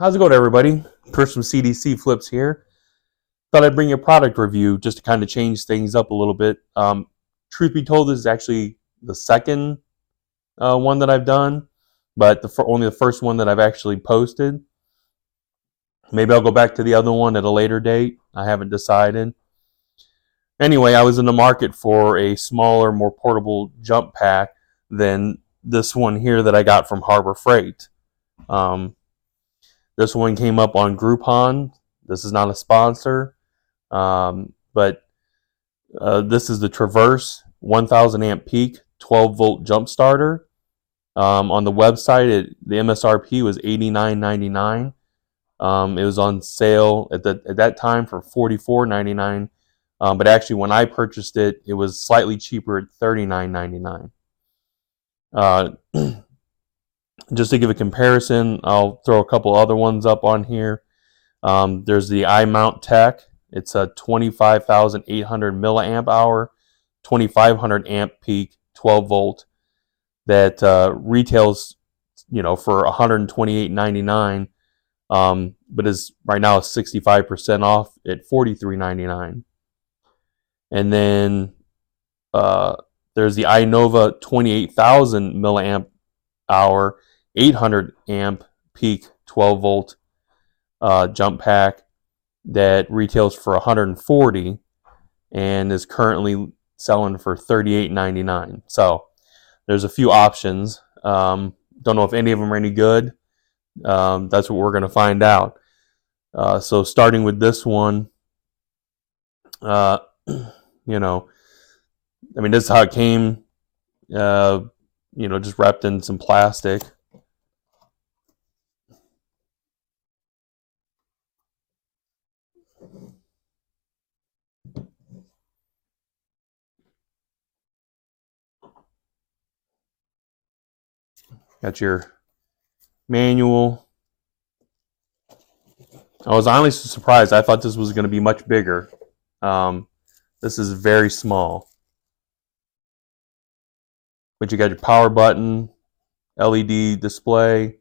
How's it going, everybody? Chris from CDC Flips here. Thought I'd bring you a product review just to kind of change things up a little bit. Truth be told, this is actually the second one that I've done, but only the first one that I've actually posted. Maybe I'll go back to the other one at a later date. I haven't decided. Anyway, I was in the market for a smaller, more portable jump pack than this one here that I got from Harbor Freight. Um, this one came up on Groupon. This is not a sponsor. But this is the Traverse 1000 amp peak 12 volt jump starter. On the website, the MSRP was $89.99. It was on sale at that time for $44.99. But actually, when I purchased it, it was slightly cheaper at $39.99. Just to give a comparison, I'll throw a couple other ones up on here. There's the iMount Tech. It's a 25,800 milliamp hour, 2,500 amp peak, 12 volt that retails, for $128.99, but is right now 65% off at $43.99. And then there's the iNova 28,000 milliamp hour, 800 amp peak, 12 volt jump pack that retails for $140 and is currently selling for $38.99. So there's a few options. Don't know if any of them are any good. That's what we're going to find out. So starting with this one, this is how it came. Just wrapped in some plastic. Got your manual. I was honestly surprised. I thought this was going to be much bigger. This is very small. But you got your power button, LED display,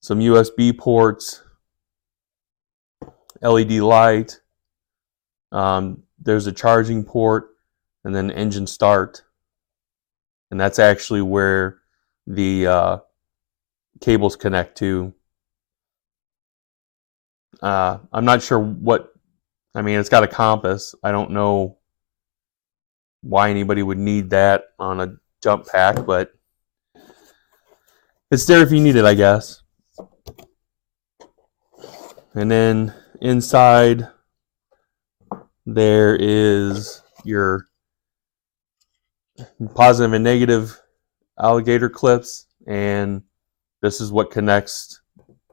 some USB ports, LED light. There's a charging port, and then engine start. And that's actually where the cables connect to. I'm not sure it's got a compass. I don't know why anybody would need that on a jump pack, but it's there if you need it, I guess. And then inside there is your positive and negative alligator clips, and this is what connects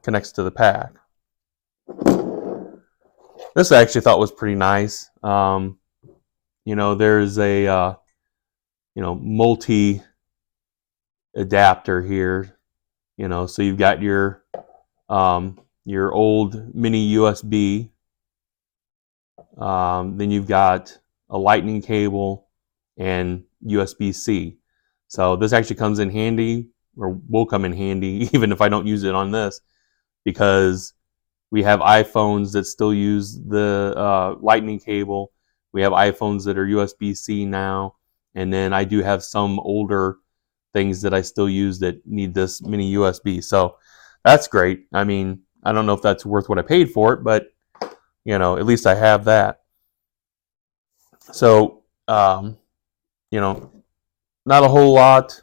to the pack. This I actually thought was pretty nice. There's a multi adapter here. So you've got your old mini USB. Then you've got a lightning cable and USB-C. So this actually comes in handy, or will come in handy, even if I don't use it on this, because we have iPhones that still use the lightning cable. We have iPhones that are USB-C now. And then I do have some older things that I still use that need this mini USB. So that's great. I don't know if that's worth what I paid for it, but at least I have that. So, not a whole lot.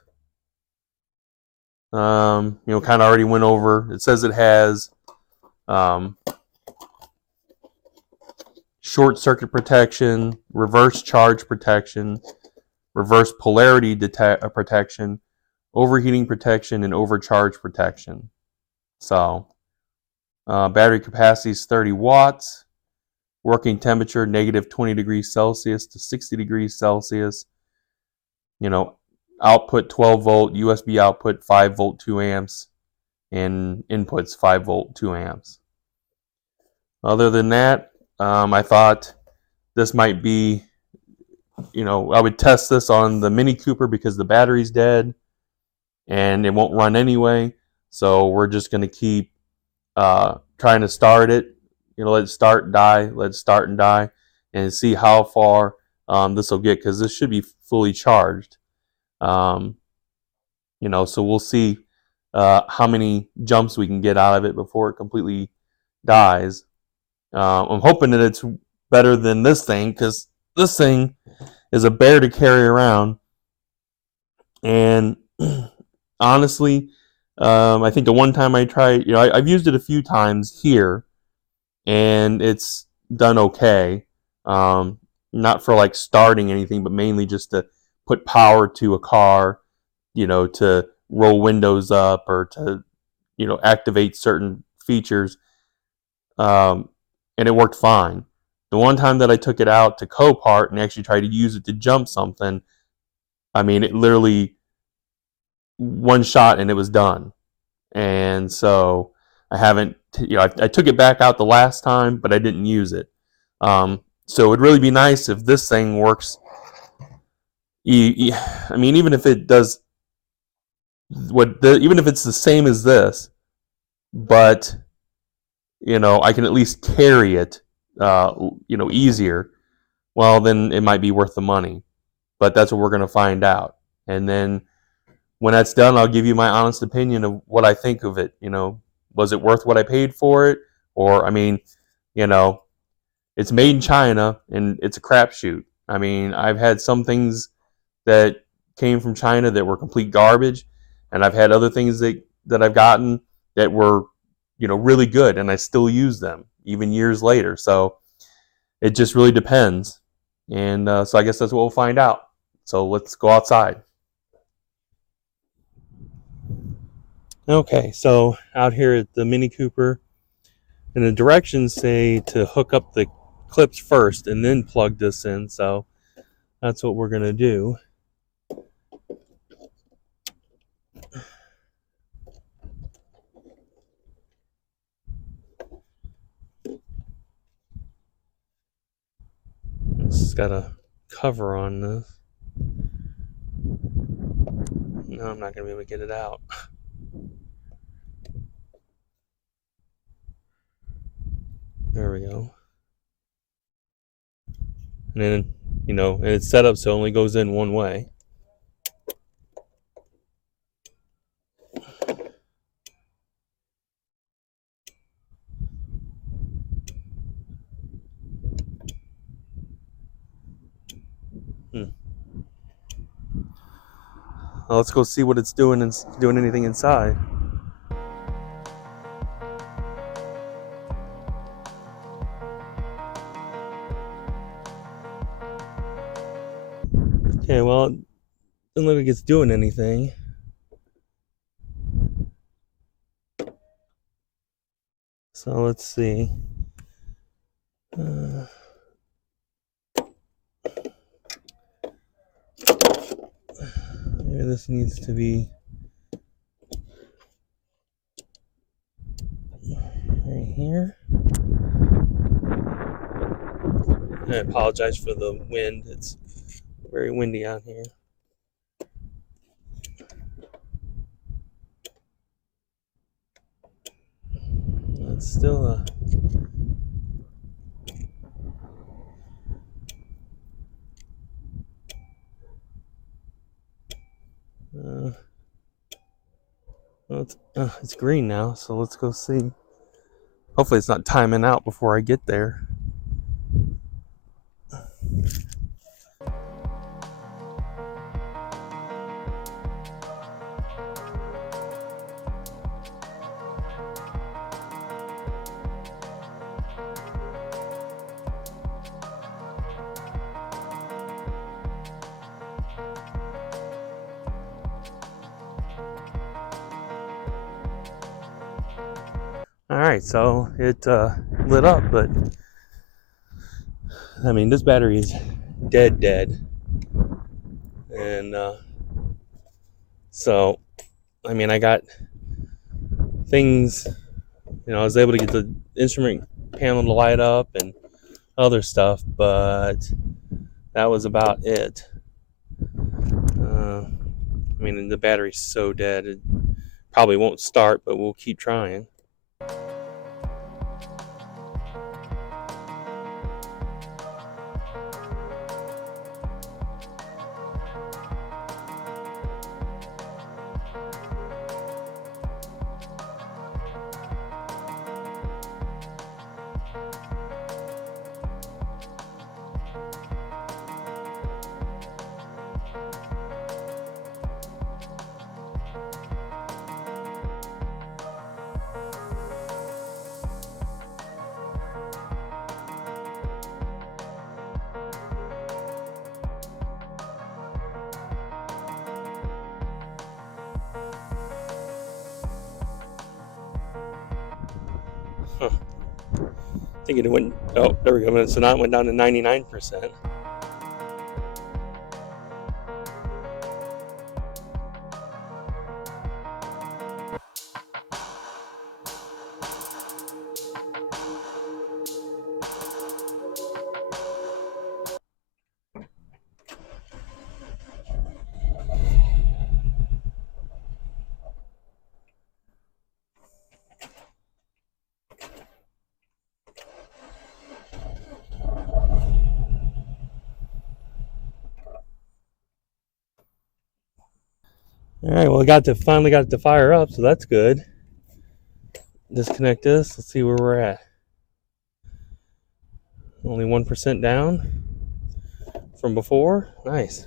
Kind of already went over. It says it has short circuit protection, reverse charge protection, reverse polarity protection, overheating protection, and overcharge protection. So battery capacity is 30 watts. Working temperature, negative 20 degrees Celsius to 60 degrees Celsius. Output 12 volt, USB output 5 volt 2 amps, and inputs 5 volt 2 amps. Other than that, I thought this might be, I would test this on the Mini Cooper because the battery's dead and it won't run anyway. So we're just going to keep trying to start it. Let it start and die, let it start and die, and see how far this will get, because this should be fully charged. Um, so we'll see how many jumps we can get out of it before it completely dies. I'm hoping that it's better than this thing, because this thing is a bear to carry around. And honestly, I think the one time I tried, I've used it a few times here, and it's done okay. Not for like starting anything, but mainly just to put power to a car, to roll windows up, or to, activate certain features. Um, and it worked fine. The one time that I took it out to Copart and actually tried to use it to jump something, I mean, it literally one shot and it was done. And so I haven't, I took it back out the last time, but I didn't use it. So it would really be nice if this thing works. I mean, even if it does even if it's the same as this, but I can at least carry it, easier. Well, then it might be worth the money. But that's what we're going to find out. And then when that's done, I'll give you my honest opinion of what I think of it. Was it worth what I paid for it? Or, I mean, you know, it's made in China and it's a crapshoot. I mean, I've had some things that came from China that were complete garbage, and I've had other things that I've gotten that were, really good, and I still use them even years later. So it just really depends. And so I guess that's what we'll find out. So let's go outside. Okay, so out here at the Mini Cooper, and the directions say to hook up the clips first and then plug this in. So that's what we're going to do. This has got a cover on this. No, I'm not going to be able to get it out. There we go. And then, and it's set up so it only goes in one way. Well, let's go see what it's doing and doing anything inside. Okay, well, it doesn't look like it's doing anything. So let's see. Maybe this needs to be right here. I apologize for the wind. It's very windy out here. It's still a... well, it's green now, so let's go see. Hopefully it's not timing out before I get there. All right, so it lit up, but I mean, this battery is dead. And so, I mean, I got things, I was able to get the instrument panel to light up and other stuff, but that was about it. I mean, the battery's so dead, it probably won't start, but we'll keep trying. Huh. I think it went, oh, there we go. So now it went down to 99%. All right, well, finally got it to fire up, so that's good. Disconnect this. Let's see where we're at. Only 1% down from before. Nice.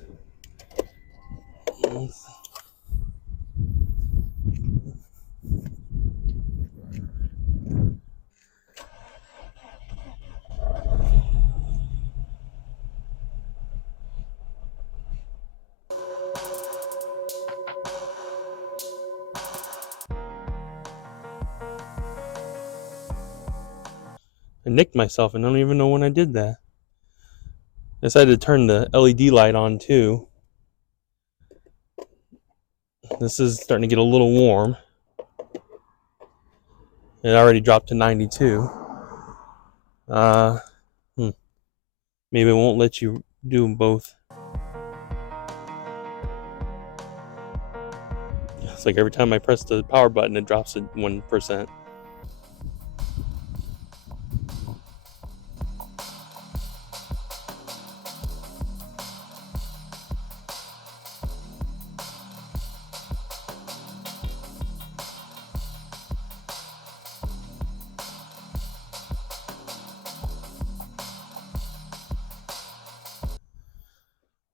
I nicked myself and I don't even know when I did that. I decided to turn the LED light on too. This is starting to get a little warm. It already dropped to 92. Maybe it won't let you do them both. It's like every time I press the power button, it drops at 1%.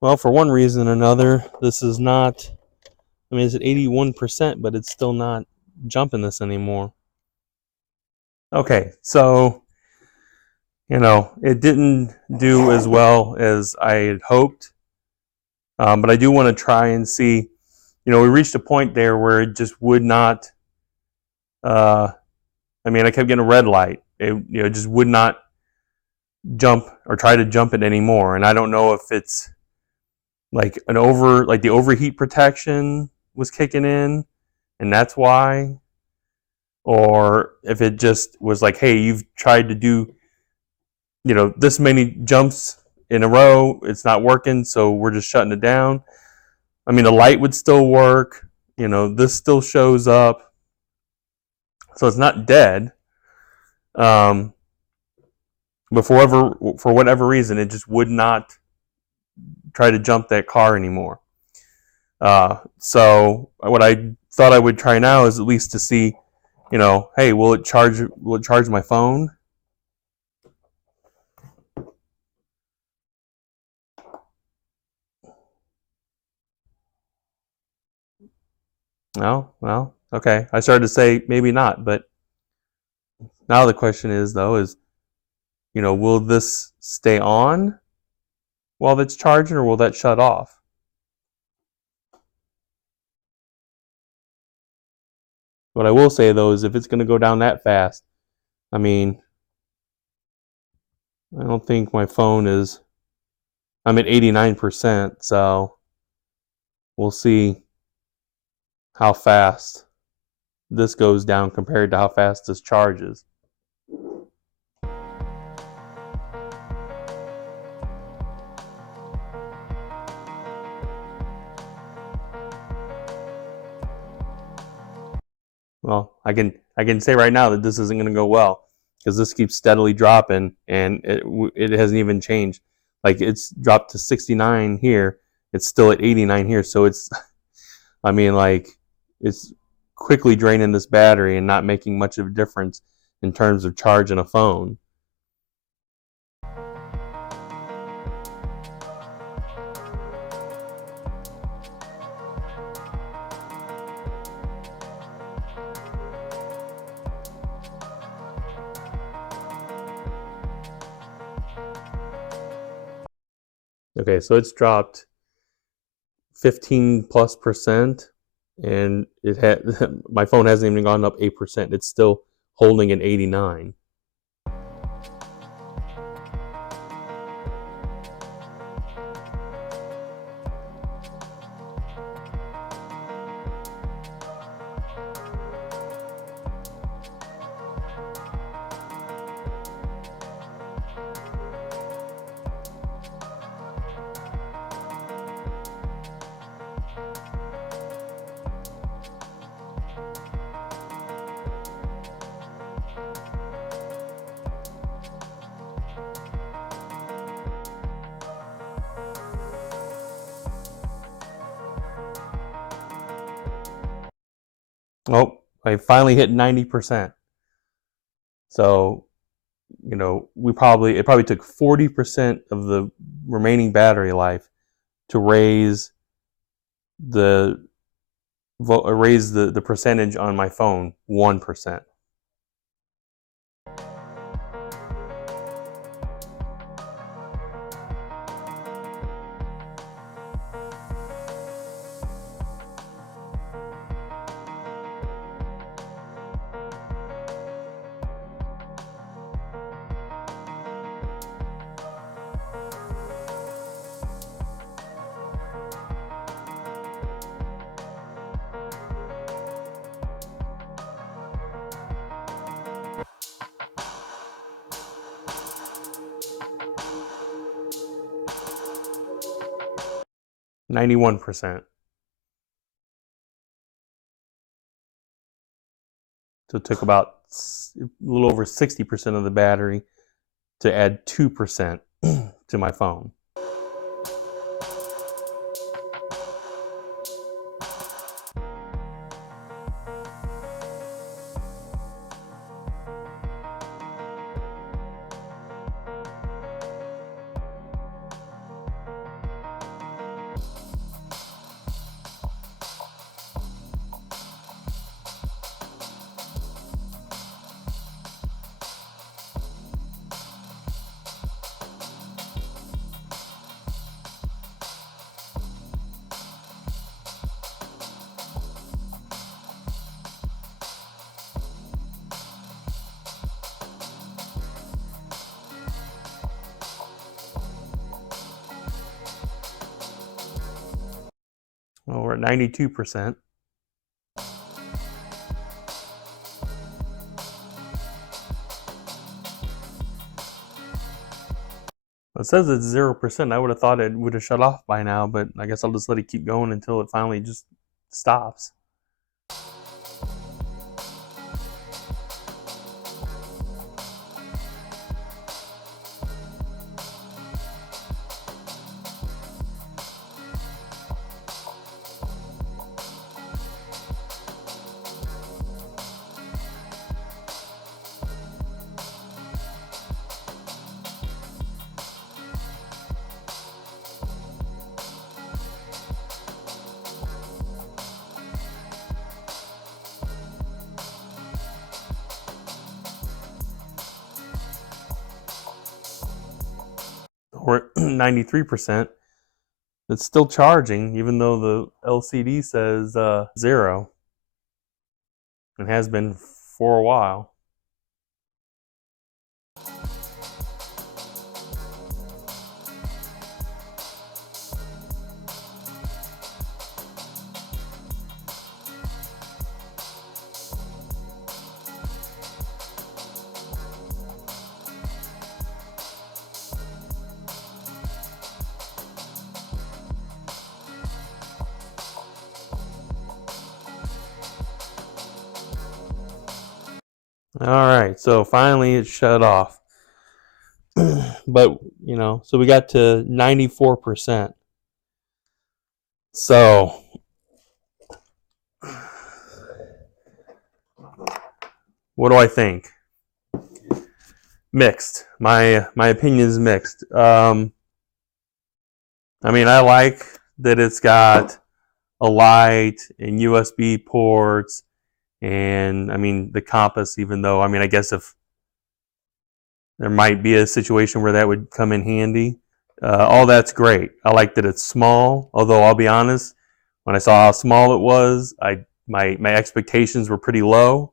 Well, for one reason or another, this is not, I mean, it's at 81%, but it's still not jumping this anymore. Okay, so, it didn't do as well as I had hoped, but I do want to try and see, we reached a point there where it just would not, I kept getting a red light. It just would not jump or try to jump it anymore, and I don't know if it's like the overheat protection was kicking in and that's why, or if it just was like, hey, you've tried to do this many jumps in a row, it's not working, so we're just shutting it down. The light would still work, this still shows up, so it's not dead, but for whatever reason it just would not try to jump that car anymore. So what I thought I would try now is at least to see, hey, will it charge my phone? No, well, okay. I started to say maybe not, but now the question is will this stay on while it's charging, or will that shut off? What I will say though is if it's going to go down that fast, I don't think my phone is. I'm at 89%, so we'll see how fast this goes down compared to how fast this charges. Well, I can say right now that this isn't going to go well because this keeps steadily dropping and it hasn't even changed. Like it's dropped to 69 here, it's still at 89 here, so it's it's quickly draining this battery and not making much of a difference in terms of charging a phone. Okay, so it's dropped 15+%, and it had my phone hasn't even gone up 8%. It's still holding at 89. Oh, I finally hit 90%. So, it probably took 40% of the remaining battery life to raise the percentage on my phone 1%. %91%. So it took about a little over 60% of the battery to add 2% to my phone. Well, we're at 92%. It says it's 0%. I would have thought it would have shut off by now, but I guess I'll just let it keep going until it finally just stops. We're at 93%. It's still charging, even though the LCD says 0. It has been for a while. All right, so finally it shut off. But, so we got to 94%. So, what do I think? Mixed. My opinion is mixed. I like that it's got a light and USB ports and, the compass, even though, I guess if there might be a situation where that would come in handy. All that's great. I like that it's small, although I'll be honest, when I saw how small it was, my expectations were pretty low.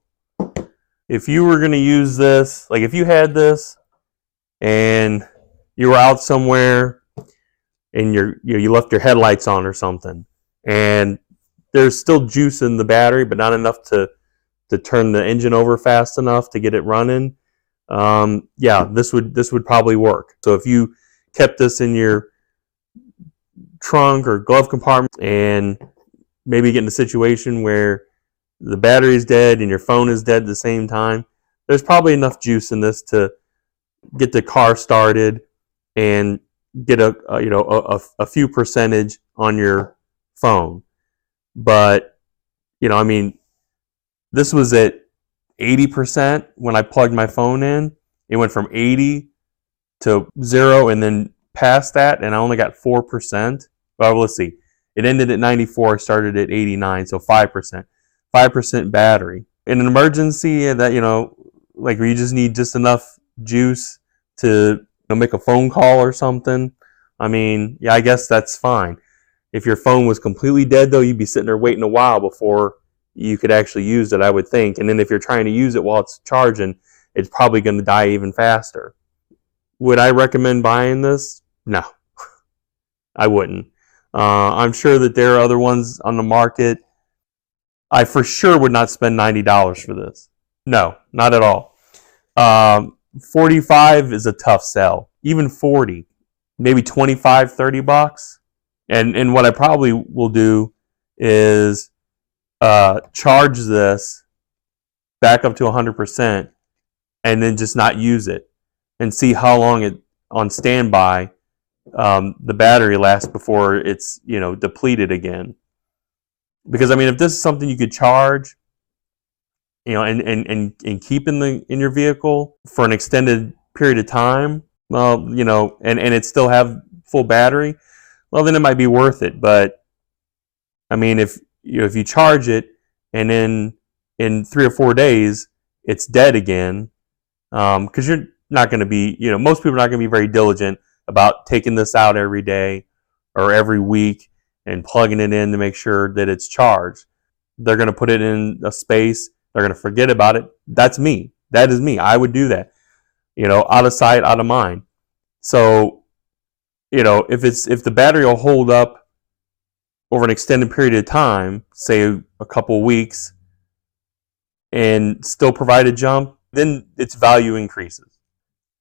if you were going to use this, like if you had this and you were out somewhere and you left your headlights on or something, and there's still juice in the battery, but not enough to turn the engine over fast enough to get it running. Yeah, this would probably work. So if you kept this in your trunk or glove compartment and maybe get in a situation where the battery is dead and your phone is dead at the same time, there's probably enough juice in this to get the car started and get a few percentage on your phone. But I mean, this was at 80% when I plugged my phone in. It went from 80 to 0 and then past that, and I only got 4%. Well, let's see. It ended at 94, started at 89, so 5%. 5% battery. In an emergency, that like where you just need just enough juice to make a phone call or something, I mean, yeah, I guess that's fine. If your phone was completely dead, though, you'd be sitting there waiting a while before you could actually use it, I would think. And then if you're trying to use it while it's charging, it's probably going to die even faster. Would I recommend buying this? No, I wouldn't. I'm sure that there are other ones on the market. I for sure would not spend $90 for this. No, not at all. 45 is a tough sell. Even 40, maybe 25, 30 bucks. And what I probably will do is charge this back up to 100% and then just not use it and see how long it on standby the battery lasts before it's depleted again. Because I mean, if this is something you could charge, and keep in your vehicle for an extended period of time, well, and it still have full battery, well, then it might be worth it. But I mean, if you charge it and then in 3 or 4 days it's dead again, because you're not going to be, most people are not going to be very diligent about taking this out every day or every week and plugging it in to make sure that it's charged. They're going to put it in a space. They're going to forget about it. That's me. That is me. I would do that. Out of sight, out of mind. So, if the battery will hold up over an extended period of time, say a couple of weeks, and still provide a jump, then its value increases.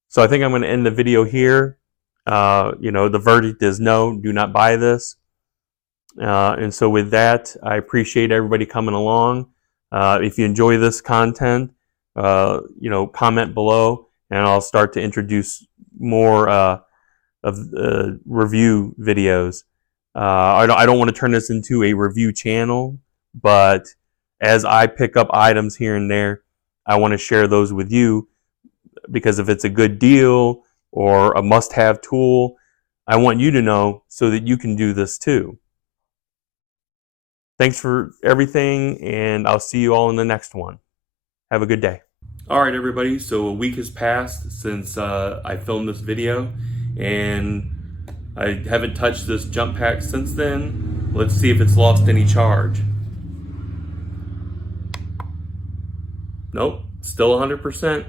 So I think I'm going to end the video here. The verdict is no, do not buy this. And so with that, I appreciate everybody coming along. If you enjoy this content, comment below, and I'll start to introduce more of review videos. I don't want to turn this into a review channel, but as I pick up items here and there, I want to share those with you, because if it's a good deal or a must-have tool, I want you to know so that you can do this too. Thanks for everything, and I'll see you all in the next one. Have a good day. All right, everybody. So a week has passed since I filmed this video, and I haven't touched this jump pack since then. Let's see if it's lost any charge. Nope, still 100%.